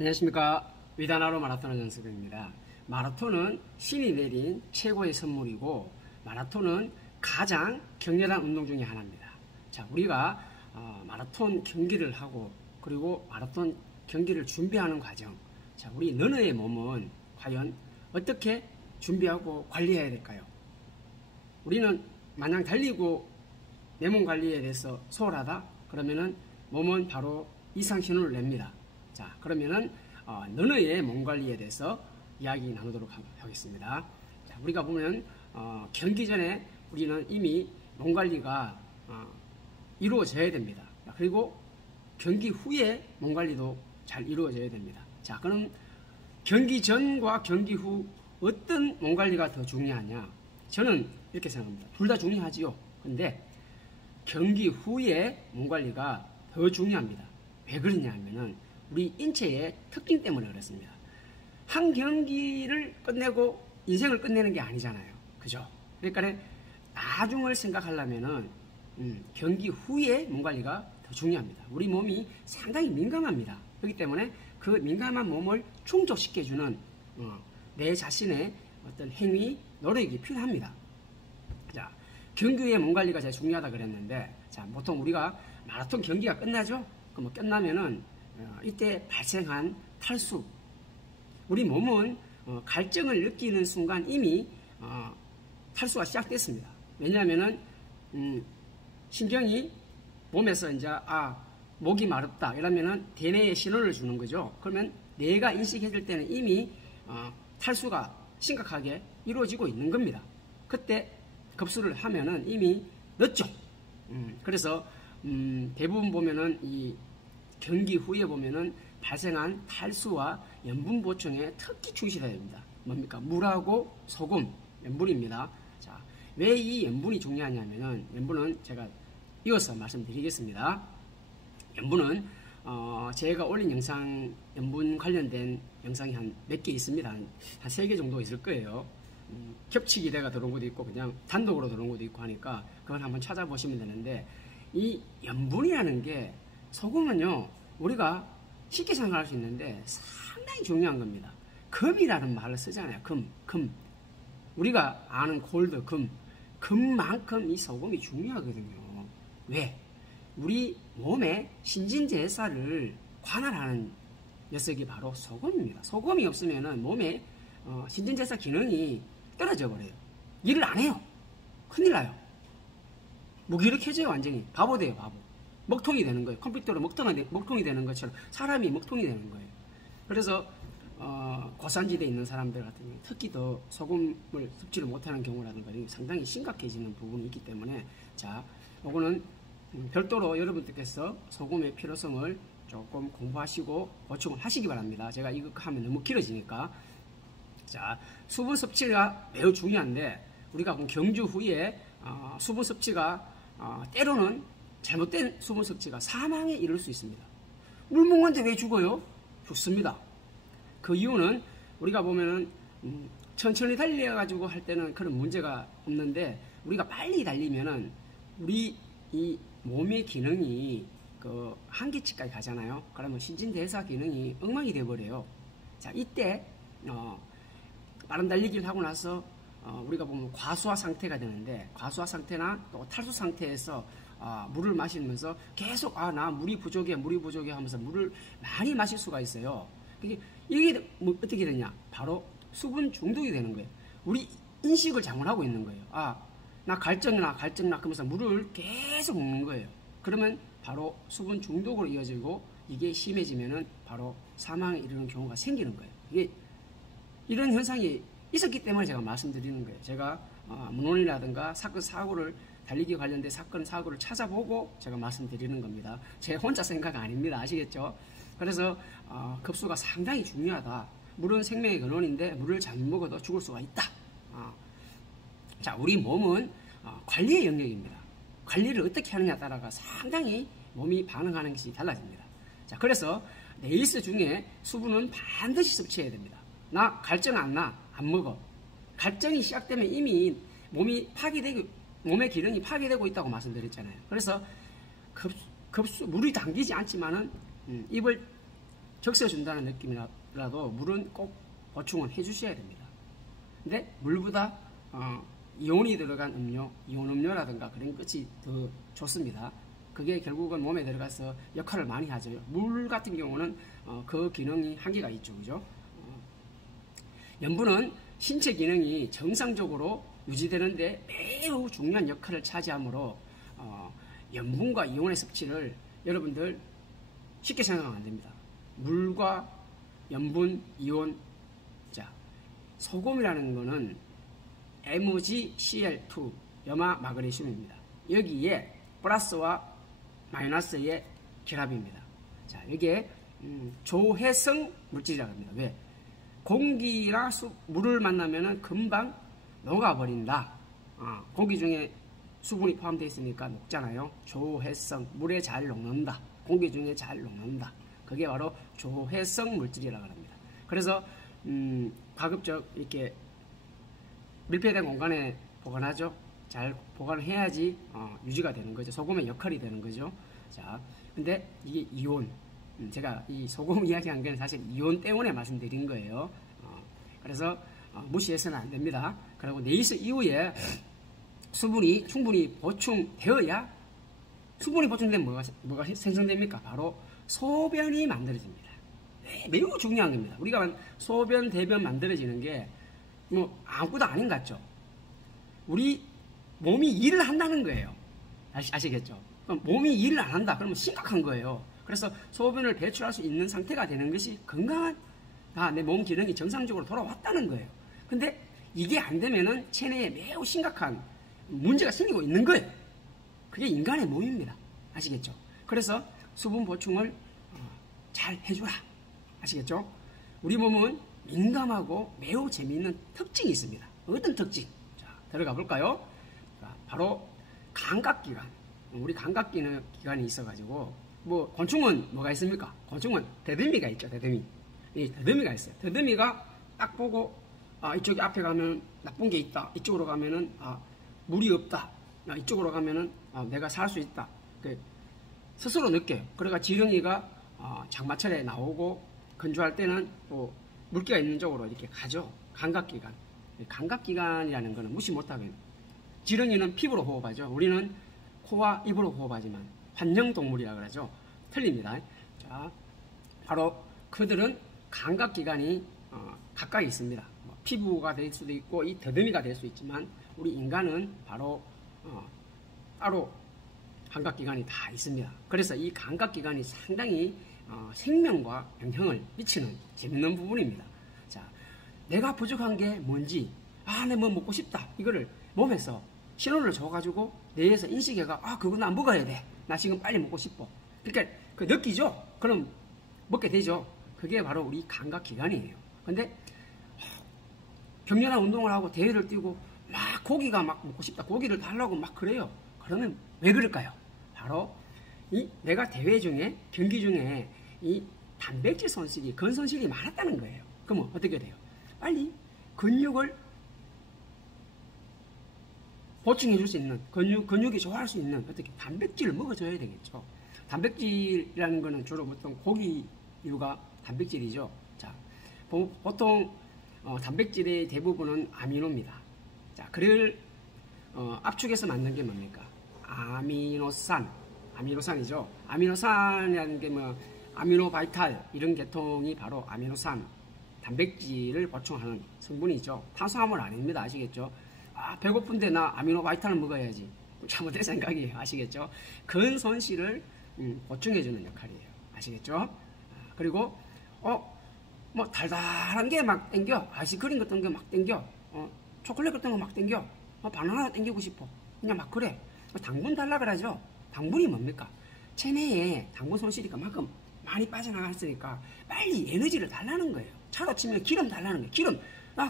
안녕하십니까. 위다나로 마라톤 연습입니다. 마라톤은 신이 내린 최고의 선물이고, 마라톤은 가장 격렬한 운동 중에 하나입니다. 자, 우리가 마라톤 경기를 하고, 그리고 마라톤 경기를 준비하는 과정, 자, 우리 너의 몸은 과연 어떻게 준비하고 관리해야 될까요? 우리는 마냥 달리고 내 몸 관리에 대해서 소홀하다? 그러면은 몸은 바로 이상 신호를 냅니다. 자, 그러면은 너의 몸 관리에 대해서 이야기 나누도록 하겠습니다. 자, 우리가 보면 경기 전에 우리는 이미 몸 관리가 이루어져야 됩니다. 그리고 경기 후에 몸 관리도 잘 이루어져야 됩니다. 자, 그럼 경기 전과 경기 후 어떤 몸 관리가 더 중요하냐? 저는 이렇게 생각합니다. 둘 다 중요하지요. 근데 경기 후에 몸 관리가 더 중요합니다. 왜 그러냐 하면은 우리 인체의 특징 때문에 그렇습니다. 한 경기를 끝내고 인생을 끝내는 게 아니잖아요. 그죠? 그러니까 나중을 생각하려면은 경기 후에 몸 관리가 더 중요합니다. 우리 몸이 상당히 민감합니다. 그렇기 때문에 그 민감한 몸을 충족시켜주는 내 자신의 어떤 행위, 노력이 필요합니다. 자, 경기 후에 몸 관리가 제일 중요하다 그랬는데, 자, 보통 우리가 마라톤 경기가 끝나죠? 그럼 끝나면은 이때 발생한 탈수, 우리 몸은 갈증을 느끼는 순간 이미 탈수가 시작됐습니다. 왜냐하면은 신경이 몸에서 이제 목이 마렵다 이러면은 대뇌에 신호를 주는 거죠. 그러면 뇌가 인식해줄 때는 이미 탈수가 심각하게 이루어지고 있는 겁니다. 그때 급수를 하면은 이미 늦죠. 그래서 대부분 보면은 이 경기 후에 보면은 발생한 탈수와 염분 보충에 특히 충실해야 됩니다. 뭡니까? 물하고 소금, 염분입니다. 자, 왜 이 염분이 중요하냐면은, 염분은 제가 이어서 말씀드리겠습니다. 염분은 제가 올린 영상, 염분 관련된 영상이 한 몇 개 있습니다. 한 3개 정도 있을 거예요. 겹치기 대가 들어온 것도 있고 그냥 단독으로 들어온 것도 있고 하니까 그건 한번 찾아보시면 되는데, 이 염분이라는 게, 소금은요 우리가 쉽게 생각할 수 있는데 상당히 중요한 겁니다. 금이라는 말을 쓰잖아요. 금. 우리가 아는 골드, 금만큼 이 소금이 중요하거든요. 왜? 우리 몸의 신진대사를 관할하는 녀석이 바로 소금입니다. 소금이 없으면은 몸의 신진대사 기능이 떨어져 버려요. 일을 안 해요. 큰일 나요. 무기력해져요. 완전히 바보 돼요. 바보. 먹통이 되는 거예요. 컴퓨터로 먹통이 되는 것처럼 사람이 먹통이 되는 거예요. 그래서 고산지대에 있는 사람들 같은 경우 특히 더 소금을 섭취를 못하는 경우라든가 상당히 심각해지는 부분이 있기 때문에, 자, 요거는 별도로 여러분들께서 소금의 필요성을 조금 공부하시고 보충을 하시기 바랍니다. 제가 이거 하면 너무 길어지니까. 자, 수분 섭취가 매우 중요한데, 우리가 경주 후에 수분 섭취가 때로는 잘못된 수분 섭취가 사망에 이를 수 있습니다. 물 먹는데 왜 죽어요? 죽습니다. 그 이유는 우리가 보면은 천천히 달려가지고 할 때는 그런 문제가 없는데, 우리가 빨리 달리면은 우리 이 몸의 기능이 그 한계치까지 가잖아요. 그러면 신진대사 기능이 엉망이 돼버려요. 자, 이때 빠른 달리기를 하고 나서 우리가 보면 과수화 상태가 되는데, 과수화 상태나 또 탈수 상태에서 물을 마시면서 계속 나 물이 부족해 하면서 물을 많이 마실 수가 있어요. 이게 뭐 어떻게 되냐? 바로 수분 중독이 되는 거예요. 우리 인식을 잘못하고 있는 거예요. 나 갈증나 그러면서 물을 계속 먹는 거예요. 그러면 바로 수분 중독으로 이어지고, 이게 심해지면은 바로 사망에 이르는 경우가 생기는 거예요. 이게 이런 현상이 있었기 때문에 제가 말씀드리는 거예요. 제가 문헌이라든가 사고를 달리기 관련된 사고를 찾아보고 제가 말씀드리는 겁니다. 제 혼자 생각 아닙니다. 아시겠죠? 그래서 급수가 상당히 중요하다. 물은 생명의 근원인데 물을 잘못 먹어도 죽을 수가 있다. 자, 우리 몸은 관리의 영역입니다. 관리를 어떻게 하느냐에 따라가 상당히 몸이 반응하는 것이 달라집니다. 자, 그래서 레이스 중에 수분은 반드시 섭취해야 됩니다. 나 갈증 안 먹어. 갈증이 시작되면 이미 몸의 기능이 파괴되고 있다고 말씀드렸잖아요. 그래서 물이 당기지 않지만은 입을 적셔준다는 느낌이라도 물은 꼭 보충을 해주셔야 됩니다. 근데 물보다 이온이 들어간 음료, 이온 음료라든가 그런 것이 더 좋습니다. 그게 결국은 몸에 들어가서 역할을 많이 하죠. 물 같은 경우는 그 기능이 한계가 있죠. 그죠? 염분은 신체 기능이 정상적으로 유지되는데 매우 중요한 역할을 차지하므로 염분과 이온의 섭취를 여러분들 쉽게 생각하면 안 됩니다. 물과 염분, 이온, 자, 소금이라는 거는 MgCl2, 염화 마그네슘입니다. 여기에 플러스와 마이너스의 결합입니다. 자, 이게 조해성 물질이라고 합니다. 왜? 공기랑 물을 만나면은 금방 녹아버린다. 공기 중에 수분이 포함되어 있으니까 녹잖아요. 조해성, 물에 잘 녹는다. 공기 중에 잘 녹는다. 그게 바로 조해성 물질이라고 합니다. 그래서 가급적 이렇게 밀폐된 공간에 보관하죠. 잘 보관을 해야지 유지가 되는 거죠. 소금의 역할이 되는 거죠. 자, 근데 이게 이온, 제가 이 소금 이야기한 건 사실 이온 때문에 말씀드린 거예요. 그래서 무시해서는 안 됩니다. 그리고 네이스 이후에 수분이 충분히 보충되어야, 수분이 보충되면 뭐가 생성됩니까? 바로 소변이 만들어집니다. 네, 매우 중요한 겁니다. 우리가 소변, 대변 만들어지는 게 뭐 아무것도 아닌 것 같죠? 우리 몸이 일을 한다는 거예요. 아시겠죠? 그럼 몸이 일을 안 한다. 그러면 심각한 거예요. 그래서 소변을 배출할 수 있는 상태가 되는 것이 건강한, 내 몸 기능이 정상적으로 돌아왔다는 거예요. 근데 이게 안 되면은 체내에 매우 심각한 문제가 생기고 있는 거예요. 그게 인간의 몸입니다. 아시겠죠? 그래서 수분 보충을 잘 해주라. 아시겠죠? 우리 몸은 민감하고 매우 재미있는 특징이 있습니다. 어떤 특징? 자, 들어가 볼까요? 자, 바로 감각기관. 우리 감각기관이 있어가지고, 뭐, 곤충은 뭐가 있습니까? 곤충은 더듬이가 있죠, 더듬이. 이 더듬이가 있어요. 더듬이가 딱 보고, 이쪽에 앞에 가면 나쁜 게 있다. 이쪽으로 가면은, 물이 없다. 이쪽으로 가면은, 내가 살 수 있다. 스스로 느껴요. 그러니까 지렁이가, 장마철에 나오고, 건조할 때는 또 물기가 있는 쪽으로 이렇게 가죠. 감각기관. 감각기관이라는 거는 무시 못하겠네요. 지렁이는 피부로 호흡하죠. 우리는 코와 입으로 호흡하지만 환영동물이라 그러죠. 틀립니다. 자, 바로 그들은 감각기관이 가까이 있습니다. 피부가 될 수도 있고 이 더듬이가 될 수 있지만 우리 인간은 바로 따로 감각기관이 다 있습니다. 그래서 이 감각기관이 상당히 생명과 영향을 미치는 재밌는 부분입니다. 자, 내가 부족한 게 뭔지, 내 뭐 먹고 싶다. 이거를 몸에서 신호를 줘가지고 뇌에서 인식해가, 그거 나 먹어야 돼. 나 지금 빨리 먹고 싶어. 그러니까 그 느끼죠? 그럼 먹게 되죠. 그게 바로 우리 감각기관이에요. 근데 격렬한 운동을 하고 대회를 뛰고 막 고기가 막 먹고 싶다. 고기를 달라고 막 그래요. 그러면 왜 그럴까요? 바로 내가 대회 중에, 경기 중에 이 단백질 손실이, 근 손실이 많았다는 거예요. 그러면 어떻게 돼요? 빨리 근육을 보충해 줄 수 있는, 근육이 좋아할 수 있는 어떻게 단백질을 먹어줘야 되겠죠. 단백질이라는 거는 주로 보통 고기류가 단백질이죠. 자, 보통 단백질의 대부분은 아미노입니다. 자, 그를 압축해서 만든 게 뭡니까? 아미노산이죠. 아미노산이라는 게 뭐 아미노바이탈 이런 계통이 바로 아미노산, 단백질을 보충하는 성분이죠. 탄수화물 아닙니다. 아시겠죠? 배고픈데 나 아미노바이탈을 먹어야지. 잘못된 생각이에요. 아시겠죠? 근 손실을 보충해주는 역할이에요. 아시겠죠? 그리고 뭐 달달한 게 막 땡겨. 아이스크림 같은 게 막 땡겨. 초콜릿 같은 거 막 땡겨. 바나나 땡기고 싶어. 그냥 막 그래. 당분 달라 그러죠. 당분이 뭡니까? 체내에 당분 손실이 그만큼 많이 빠져나갔으니까 빨리 에너지를 달라는 거예요. 차로 치면 기름 달라는 거예요.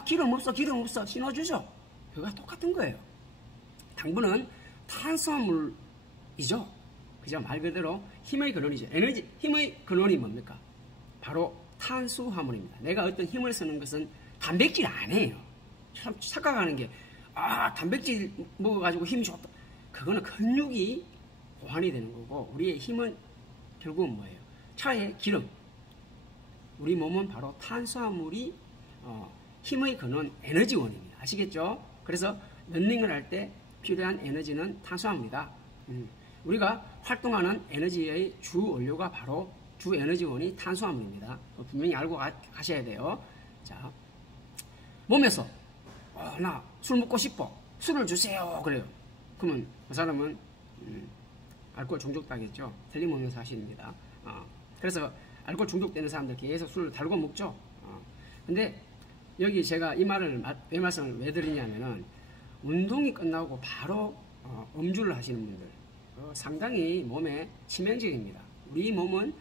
기름 없어 신호 주죠. 그거가 똑같은 거예요. 당분은 탄수화물이죠. 그죠? 말 그대로 힘의 근원이죠. 힘의 근원이 뭡니까? 바로 탄수화물입니다. 내가 어떤 힘을 쓰는 것은 단백질 아니에요. 참 착각하는 게, 단백질 먹어가지고 힘이 좋다. 그거는 근육이 보완이 되는 거고, 우리의 힘은 결국은 뭐예요? 차에 기름, 우리 몸은 바로 탄수화물이 힘의 근원 에너지원입니다. 아시겠죠? 그래서 런닝을 할 때 필요한 에너지는 탄수화물이다. 우리가 활동하는 에너지의 주 원료가 바로 주 에너지원이 탄수화물입니다. 분명히 알고 가셔야 돼요. 자, 몸에서 나 술 먹고 싶어. 술을 주세요. 그래요. 그러면 그 사람은 알코올 중독당했죠. 틀림없는 사실입니다. 그래서 알코올 중독되는 사람들 계속 술을 달고 먹죠. 근데 여기 제가 이 말씀을 왜 드리냐면은 운동이 끝나고 바로 음주를 하시는 분들 상당히 몸에 치명적입니다. 우리 몸은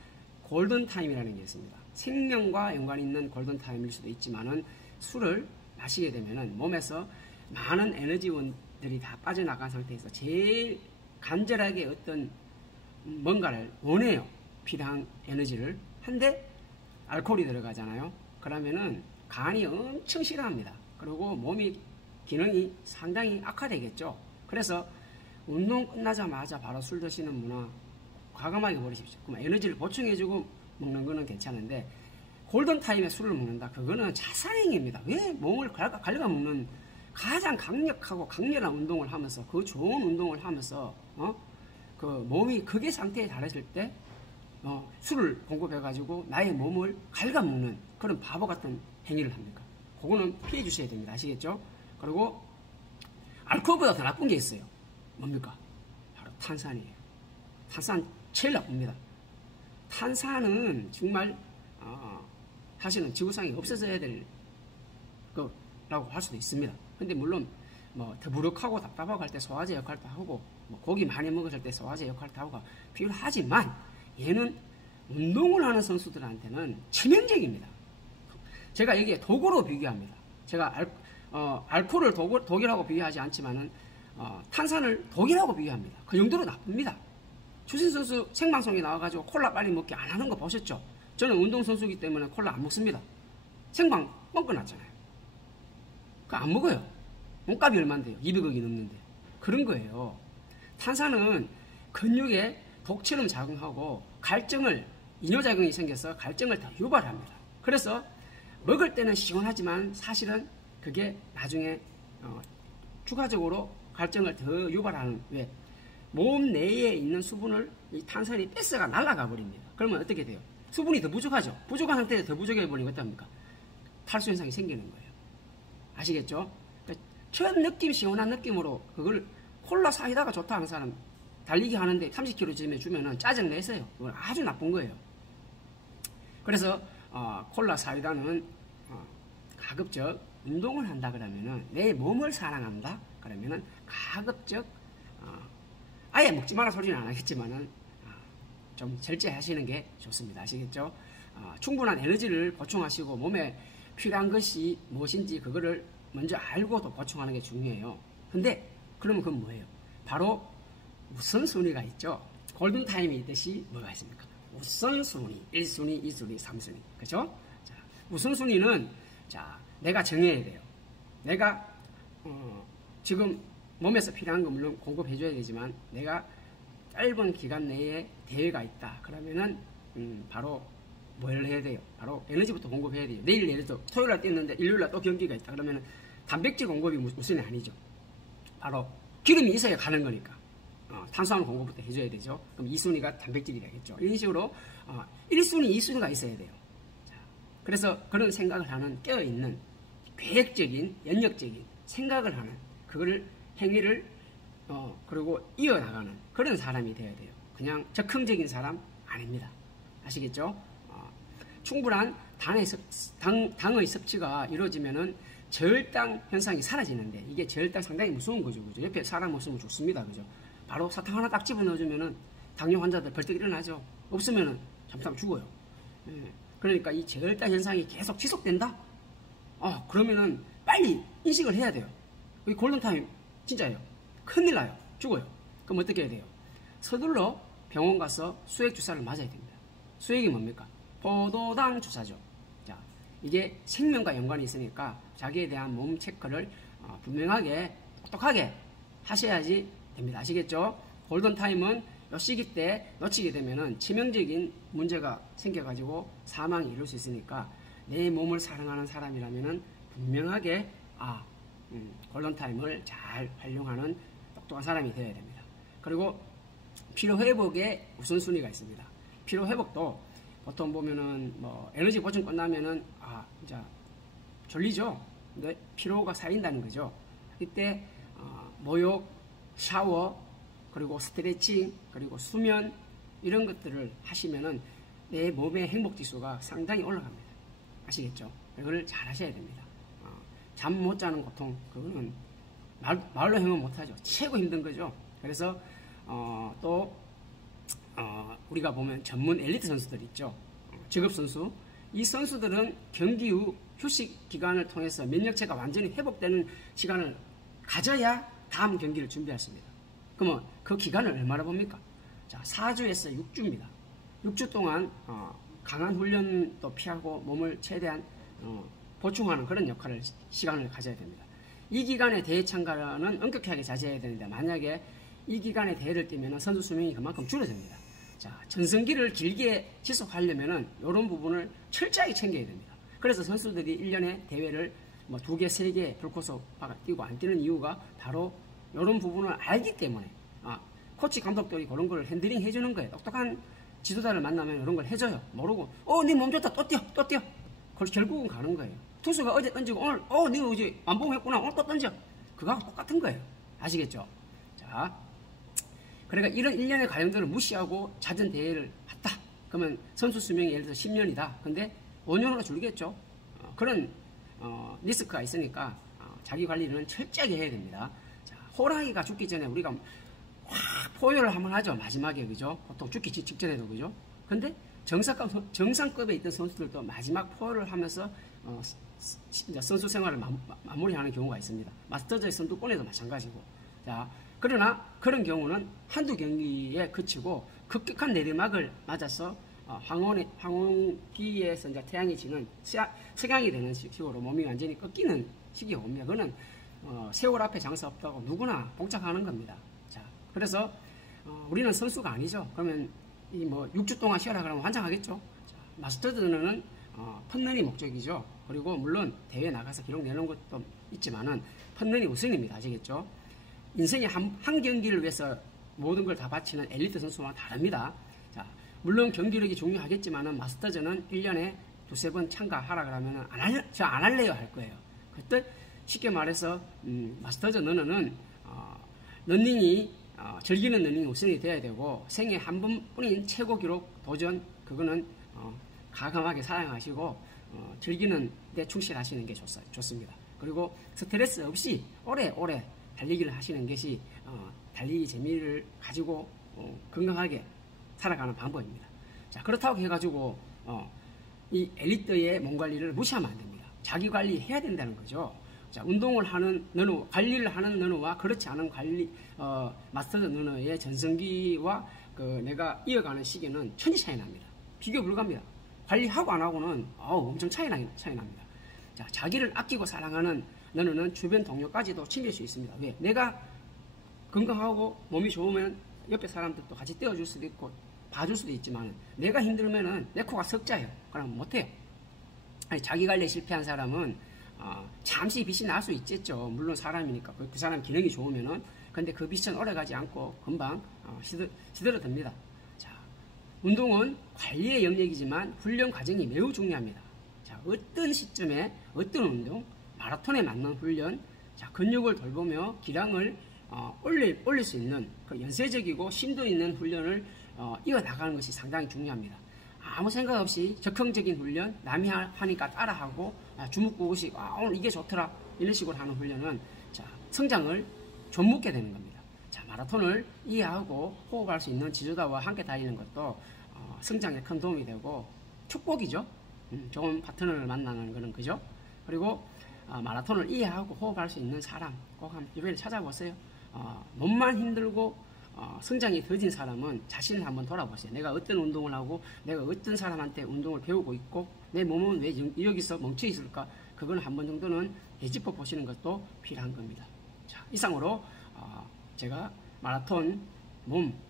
골든타임이라는 게 있습니다. 생명과 연관 있는 골든타임일 수도 있지만은 술을 마시게 되면은 몸에서 많은 에너지원들이 다 빠져나간 상태에서 제일 간절하게 어떤 뭔가를 원해요. 필요한 에너지를. 한데 알코올이 들어가잖아요. 그러면은 간이 엄청 싫어합니다. 그리고 몸이 기능이 상당히 악화되겠죠. 그래서 운동 끝나자마자 바로 술 드시는 문화 과감하게 버리십시오. 그럼 에너지를 보충해주고 먹는 거는 괜찮은데 골든타임에 술을 먹는다. 그거는 자살행위입니다. 왜 몸을 갉아먹는 가장 강력하고 강렬한 운동을 하면서 그 좋은 운동을 하면서 그 몸이 극의 상태에 달했을 때 술을 공급해가지고 나의 몸을 갉아먹는 그런 바보 같은 행위를 합니까? 그거는 피해 주셔야 됩니다. 아시겠죠? 그리고 알코올보다 더 나쁜 게 있어요. 뭡니까? 바로 탄산이에요. 탄산 제일 나쁩니다. 탄산은 정말 사실은 지구상에 없어져야 될 거라고 할 수도 있습니다. 근데 물론 뭐 더부룩하고 답답하고 할 때 소화제 역할도 하고 뭐 고기 많이 먹었을 때 소화제 역할도 하고 필요하지만 얘는 운동을 하는 선수들한테는 치명적입니다. 제가 여기에 독으로 비교합니다. 제가 알코올을 독이라고 비교하지 않지만은 탄산을 독이라고 비교합니다. 그 정도로 나쁩니다. 추신 선수 생방송에 나와가지고 콜라 빨리 먹기 안 하는 거 보셨죠? 저는 운동선수이기 때문에 콜라 안 먹습니다. 생방 뻥 끊었잖아요. 그거 안 먹어요. 몸값이 얼만데요? 200억이 넘는데. 그런 거예요. 탄산은 근육에 독처럼 작용하고 이뇨작용이 생겨서 갈증을 더 유발합니다. 그래서 먹을 때는 시원하지만 사실은 그게 나중에 추가적으로 갈증을 더 유발하는 왜? 몸 내에 있는 수분을 이 탄산이 뺏어가 날아가 버립니다. 그러면 어떻게 돼요? 수분이 더 부족하죠. 부족한 상태에서 더 부족해 버리면 어떡합니까? 탈수 현상이 생기는 거예요. 아시겠죠? 그러니까 첫 느낌 시원한 느낌으로 그걸 콜라 사이다가 좋다 하는 사람 달리기 하는데 30km 주면은 짜증 내세요. 그건 아주 나쁜 거예요. 그래서 콜라 사이다는 가급적 운동을 한다 그러면은 내 몸을 사랑한다 그러면은 가급적 아예 먹지 마라 소리는 안 하겠지만은 좀 절제하시는 게 좋습니다. 아시겠죠? 충분한 에너지를 보충하시고 몸에 필요한 것이 무엇인지 그거를 먼저 알고도 보충하는 게 중요해요. 근데 그러면 그건 뭐예요? 바로 우선순위가 있죠. 골든타임이 있듯이 뭐가 있습니까? 우선순위, 1순위, 2순위, 3순위. 그죠? 자, 우선순위는 내가 정해야 돼요. 내가 지금 몸에서 필요한 거 물론 공급해줘야 되지만 내가 짧은 기간 내에 대회가 있다. 그러면은 바로 뭘 해야 돼요? 바로 에너지부터 공급해야 돼요. 내일 예를 들어 토요일 날 뛰는데 일요일 날 또 경기가 있다. 그러면은 단백질 공급이 우선이 아니죠. 바로 기름이 있어야 가는 거니까. 탄수화물 공급부터 해줘야 되죠. 그럼 2순위가 단백질이 되겠죠. 이런 식으로 1순위, 2순위가 있어야 돼요. 자, 그래서 그런 생각을 하는 깨어있는 계획적인, 연역적인 생각을 하는 그거를 행위를 그리고 이어나가는 그런 사람이 되어야 돼요. 그냥 적극적인 사람 아닙니다. 아시겠죠? 충분한 당의 섭취가 이루어지면은 저혈당 현상이 사라지는데 이게 저혈당 상당히 무서운 거죠. 그죠? 옆에 사람 없으면 좋습니다. 그죠? 바로 사탕 하나 딱 집어넣어주면은 당뇨 환자들 벌떡 일어나죠. 없으면은 잠깐 죽어요. 그러니까 이 저혈당 현상이 계속 지속된다? 그러면은 빨리 인식을 해야 돼요. 이 골든타임 진짜예요. 큰일 나요. 죽어요. 그럼 어떻게 해야 돼요? 서둘러 병원 가서 수액 주사를 맞아야 됩니다. 수액이 뭡니까? 포도당 주사죠. 자, 이게 생명과 연관이 있으니까 자기에 대한 몸 체크를 분명하게 똑똑하게 하셔야지 됩니다. 아시겠죠? 골든타임은 이 시기 때 놓치게 되면은 치명적인 문제가 생겨가지고 사망이 이룰 수 있으니까 내 몸을 사랑하는 사람이라면은 분명하게 골든타임을 잘 활용하는 똑똑한 사람이 되어야 됩니다. 그리고 피로회복의 우선순위가 있습니다. 피로회복도 보통 보면은 뭐 에너지 보충 끝나면은 이제 졸리죠. 근데 피로가 쌓인다는 거죠. 이때 목욕, 샤워, 그리고 스트레칭, 그리고 수면 이런 것들을 하시면은 내 몸의 행복 지수가 상당히 올라갑니다. 아시겠죠? 그걸 잘 하셔야 됩니다. 잠 못 자는 고통, 그거는 말로 형은 못하죠. 최고 힘든 거죠. 그래서 또 우리가 보면 전문 엘리트 선수들 있죠. 직업 선수. 이 선수들은 경기 후 휴식 기간을 통해서 면역체가 완전히 회복되는 시간을 가져야 다음 경기를 준비했습니다. 그러면 그 기간을 얼마나 봅니까? 자, 4주에서 6주입니다. 6주 동안 강한 훈련도 피하고 몸을 최대한 보충하는 그런 역할을 시간을 가져야 됩니다. 이 기간에 대회 참가는 엄격하게 자제해야 되는데 만약에 이 기간에 대회를 뛰면 선수 수명이 그만큼 줄어듭니다. 자, 전성기를 길게 지속하려면 이런 부분을 철저하게 챙겨야 됩니다. 그래서 선수들이 1년에 대회를 뭐 2개, 3개 풀코스 뛰고 안 뛰는 이유가 바로 이런 부분을 알기 때문에 코치 감독들이 그런 걸 핸들링 해주는 거예요. 똑똑한 지도자를 만나면 이런 걸 해줘요. 모르고 네 몸 좋다 또 뛰어 그걸 결국은 가는 거예요. 투수가 어제 던지고 오늘 네 어제 완봉했구나 오늘 또 던져. 그거하고 똑같은 거예요. 아시겠죠? 자, 그러니까 이런 1년의 과정들을 무시하고 잦은 대회를 했다. 그러면 선수 수명이 예를 들어 10년이다. 근데 5년으로 줄겠죠. 그런 리스크가 있으니까 자기 관리는 철저하게 해야 됩니다. 자, 호랑이가 죽기 전에 우리가 포효를 한번 하죠. 마지막에 그죠? 보통 죽기 직전에도 그죠? 근데 정상급에 있던 선수들도 마지막 포효를 하면서 선수 생활을 마무리하는 경우가 있습니다. 마스터즈의 선두권에도 마찬가지고. 자, 그러나 그런 경우는 한두 경기에 그치고 급격한 내리막을 맞아서 황혼기에서 이제 태양이 지는 석양이 되는 식으로 몸이 완전히 꺾이는 시기가 옵니다. 그거는 세월 앞에 장사 없다고 누구나 봉착하는 겁니다. 자, 그래서 우리는 선수가 아니죠. 그러면 6주 동안 쉬어라 그러면 환장하겠죠. 자, 마스터즈는 펀런이 목적이죠. 그리고 물론 대회 나가서 기록 내는 것도 있지만은 펀런이 우선입니다. 아시겠죠? 인생의 한 경기를 위해서 모든 걸 다 바치는 엘리트 선수와 다릅니다. 자, 물론 경기력이 중요하겠지만은 마스터즈는 1년에 2-3번 참가하라 그러면은 안 할래요 할 거예요. 그때 쉽게 말해서 마스터즈 러너는 런닝이 즐기는 런닝이 우선이 돼야 되고 생애 한 번뿐인 최고 기록 도전 그거는 과감하게 사용하시고 즐기는 데 충실하시는 게 좋습니다. 그리고 스트레스 없이 오래 달리기를 하시는 것이 달리기 재미를 가지고 건강하게 살아가는 방법입니다. 자, 그렇다고 해가지고 이 엘리트의 몸 관리를 무시하면 안 됩니다. 자기 관리해야 된다는 거죠. 자, 운동을 하는 너너, 관리를 하는 너너와 그렇지 않은 마스터즈 너너의 전성기와 내가 이어가는 시기는 천지 차이 납니다. 비교 불가합니다. 관리하고 안 하고는 엄청 차이 납니다. 자, 자기를 아끼고 사랑하는 너는 주변 동료까지도 챙길 수 있습니다. 왜? 내가 건강하고 몸이 좋으면 옆에 사람들도 같이 떼어줄 수도 있고 봐줄 수도 있지만 내가 힘들면은 내 코가 석자예요. 그럼 못해요. 자기 관리에 실패한 사람은 잠시 빛이 날 수 있겠죠. 물론 사람이니까 그 사람 기능이 좋으면은 근데 그 빛은 오래가지 않고 금방 시들어듭니다. 자, 운동은 관리의 영역이지만 훈련 과정이 매우 중요합니다. 자, 어떤 시점에 어떤 운동 마라톤에 맞는 훈련, 자, 근육을 돌보며 기량을 올릴 수 있는 그 연쇄적이고 심도 있는 훈련을 이어나가는 것이 상당히 중요합니다. 아무 생각 없이 적극적인 훈련, 남이 하니까 따라하고 주먹구구식 오늘 이게 좋더라 이런 식으로 하는 훈련은 자, 성장을 좀 묻게 되는 겁니다. 자, 마라톤을 이해하고 호흡할 수 있는 지도자와 함께 달리는 것도 성장에 큰 도움이 되고 축복이죠. 좋은 파트너를 만나는 거는 그죠? 그리고 마라톤을 이해하고 호흡할 수 있는 사람 꼭 한번 주변에 찾아보세요. 몸만 힘들고 성장이 더딘 사람은 자신을 한번 돌아보세요. 내가 어떤 운동을 하고 내가 어떤 사람한테 운동을 배우고 있고 내 몸은 왜 여기서 멈춰 있을까? 그건 한 번 정도는 되짚어 보시는 것도 필요한 겁니다. 자, 이상으로 제가 마라톤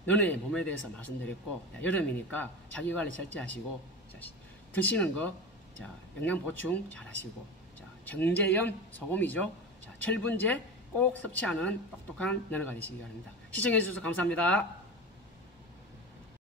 너네의 몸에 대해서 말씀드렸고, 여름이니까 자기관리 철저하시고, 드시는 거 영양 보충 잘 하시고, 정제염 소금이죠. 철분제 꼭 섭취하는 똑똑한 너네가 되시기 바랍니다. 시청해 주셔서 감사합니다.